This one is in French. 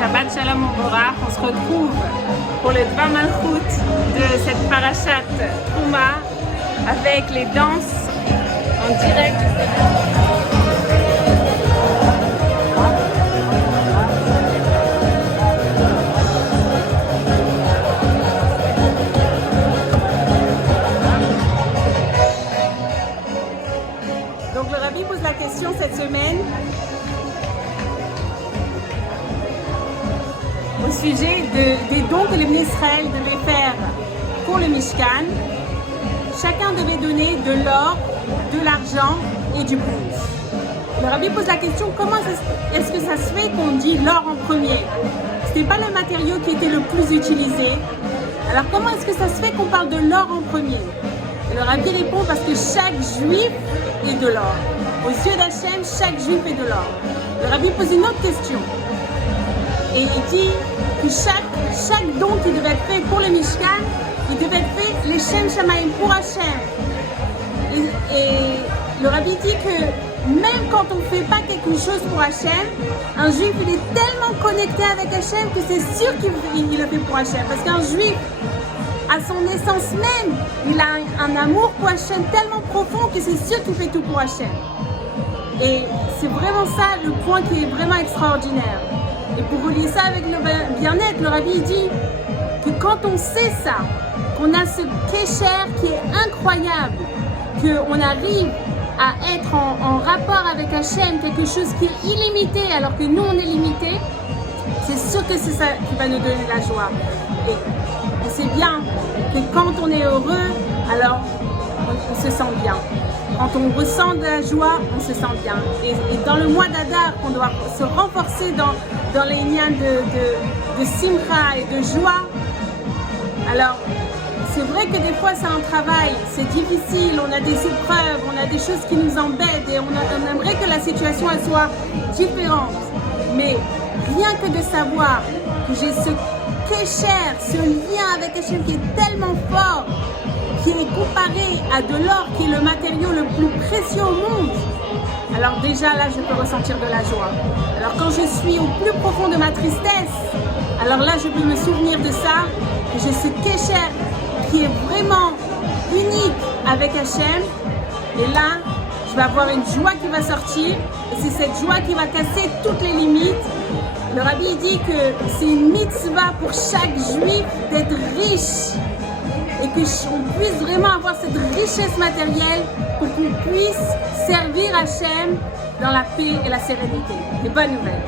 Shabbat Shalom Mevorach. On se retrouve pour le Dvar Malchut de cette parashat Trouma avec les danses en direct. Donc le Rabbi pose la question cette semaine au sujet des dons que les Bnei Israël devaient faire pour le Mishkan. Chacun devait donner de l'or, de l'argent et du bronze. Le Rabbi pose la question, comment est-ce que ça se fait qu'on dit l'or en premier? Ce n'était pas le matériau qui était le plus utilisé. Alors comment est-ce que ça se fait qu'on parle de l'or en premier? Et le Rabbi répond parce que chaque juif est de l'or. Aux yeux d'Hachem, chaque juif est de l'or. Le Rabbi pose une autre question. Et il dit que chaque don qui devait être fait pour le Mishkan, il devait être fait les Shem Shamayim pour Hachem. Et le Rabbi dit que même quand on ne fait pas quelque chose pour Hachem, un juif il est tellement connecté avec Hachem que c'est sûr qu'il le fait pour Hachem. Parce qu'un juif, à son essence même, il a un amour pour Hachem tellement profond que c'est sûr qu'il fait tout pour Hachem. Et c'est vraiment ça le point qui est vraiment extraordinaire. Et pour relier ça avec le bien-être, le Rabbi dit que quand on sait ça, qu'on a ce kécher qui est incroyable, qu'on arrive à être en rapport avec Hachem, quelque chose qui est illimité alors que nous on est limité, c'est sûr que c'est ça qui va nous donner la joie. Et c'est bien que quand on est heureux, alors on se sent bien. Quand on ressent de la joie, on se sent bien. Et dans le mois d'Adar, on doit se renforcer dans les liens de simcha et de joie. Alors, c'est vrai que des fois c'est un travail, c'est difficile, on a des épreuves, on a des choses qui nous embêtent et on aimerait que la situation elle soit différente. Mais rien que de savoir que j'ai ce kécher, ce lien avec Hachem qui est tellement fort, qui est comparé à de l'or qui est le matériau le plus précieux au monde, alors déjà là je peux ressentir de la joie. Alors quand je suis au plus profond de ma tristesse, alors là je peux me souvenir de ça, que j'ai ce kécher qui est vraiment unique avec Hachem, et là je vais avoir une joie qui va sortir, et c'est cette joie qui va casser toutes les limites. Le Rabbi dit que c'est une mitzvah pour chaque juif d'être riche, et qu'on puisse vraiment avoir cette richesse matérielle pour qu'on puisse servir Hachem dans la paix et la sérénité. Des bonnes nouvelles.